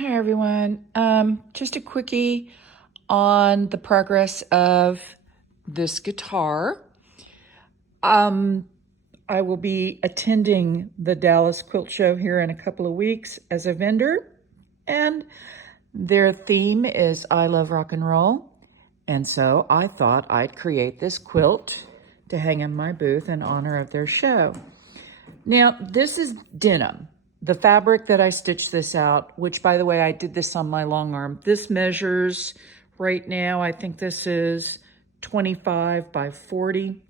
Hi everyone. Just a quickie on the progress of this guitar. I will be attending the Dallas Quilt Show here in a couple of weeks as a vendor, and their theme is I love rock and roll. And so I thought I'd create this quilt to hang in my booth in honor of their show. Now, this is denim. The fabric that I stitched this out, which by the way, I did this on my long arm. This measures right now, I think this is 25 by 40.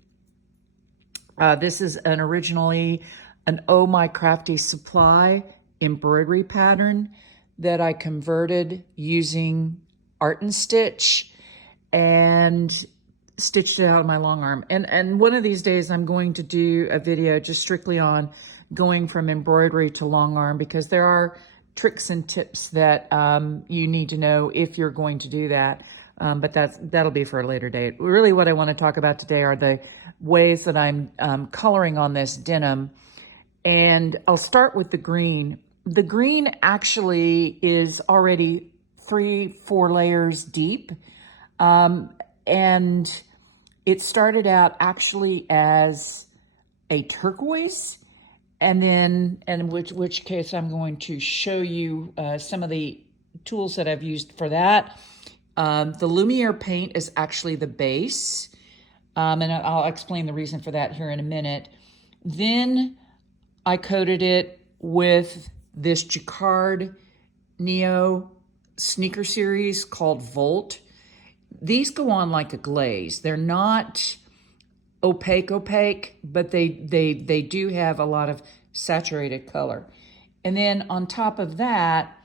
This is originally an Oh My Crafty Supply embroidery pattern that I converted using Art and Stitch and stitched it out of my long arm. And one of these days I'm going to do a video just strictly on going from embroidery to long arm, because there are tricks and tips that you need to know if you're going to do that. But that'll be for a later date. Really what I want to talk about today are the ways that I'm coloring on this denim. And I'll start with the green. The green actually is already 3-4 layers deep. And it started out actually as a turquoise, and then, in which case I'm going to show you some of the tools that I've used for that. The Lumiere paint is actually the base, and I'll explain the reason for that here in a minute. Then I coated it with this Jacquard Neo sneaker series called Volt. These go on like a glaze. They're not opaque, but they do have a lot of saturated color. And then on top of that,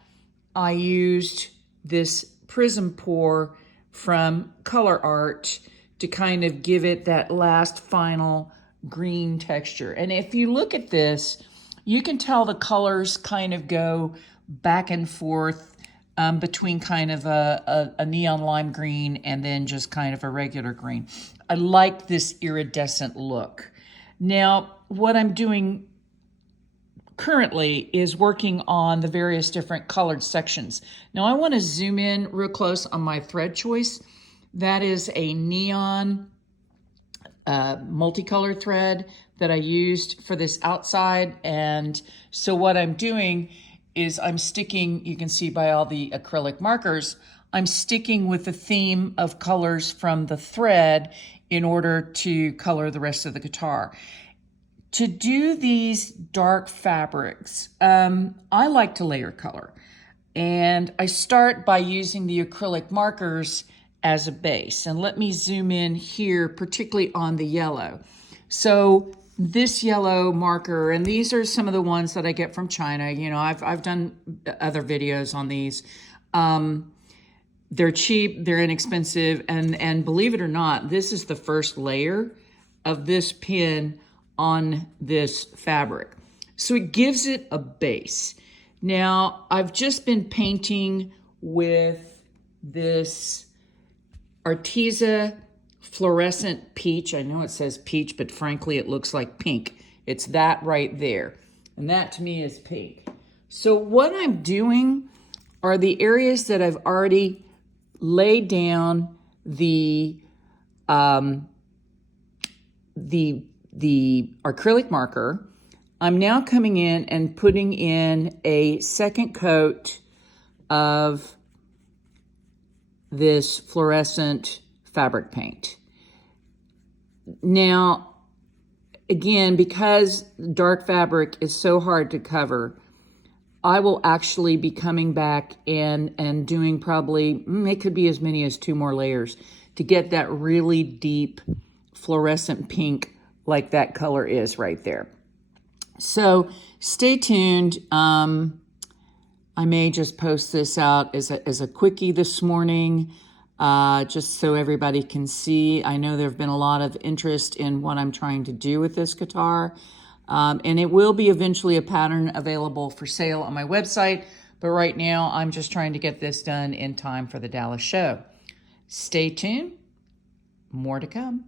I used this prism pour from Color Art to kind of give it that last final green texture. And if you look at this, you can tell the colors kind of go back and forth between kind of a neon lime green and then just kind of a regular green. I like this iridescent look. Now, what I'm doing currently is working on the various different colored sections. Now, I want to zoom in real close on my thread choice. That is a neon multicolored thread that I used for this outside. And so what I'm doing is I'm sticking, you can see by all the acrylic markers, I'm sticking with the theme of colors from the thread in order to color the rest of the guitar. To do these dark fabrics, I like to layer color. And I start by using the acrylic markers as a base. And let me zoom in here, particularly on the yellow. So this yellow marker, and these are some of the ones that I get from China. You know, I've done other videos on these. They're cheap, they're inexpensive, and believe it or not, this is the first layer of this pin on this fabric. So it gives it a base. Now, I've just been painting with this Arteza fluorescent peach. I know it says peach, but frankly, it looks like pink. It's that right there. And that to me is pink. So what I'm doing are the areas that I've already laid down the acrylic marker. I'm now coming in and putting in a second coat of this fluorescent fabric paint. Now, again, because dark fabric is so hard to cover, I will actually be coming back and doing probably, it could be as many as 2 more layers to get that really deep fluorescent pink like that color is right there. So stay tuned. I may just post this out as a quickie this morning, just so everybody can see. I know there have been a lot of interest in what I'm trying to do with this guitar. And it will be eventually a pattern available for sale on my website. But right now, I'm just trying to get this done in time for the Dallas show. Stay tuned. More to come.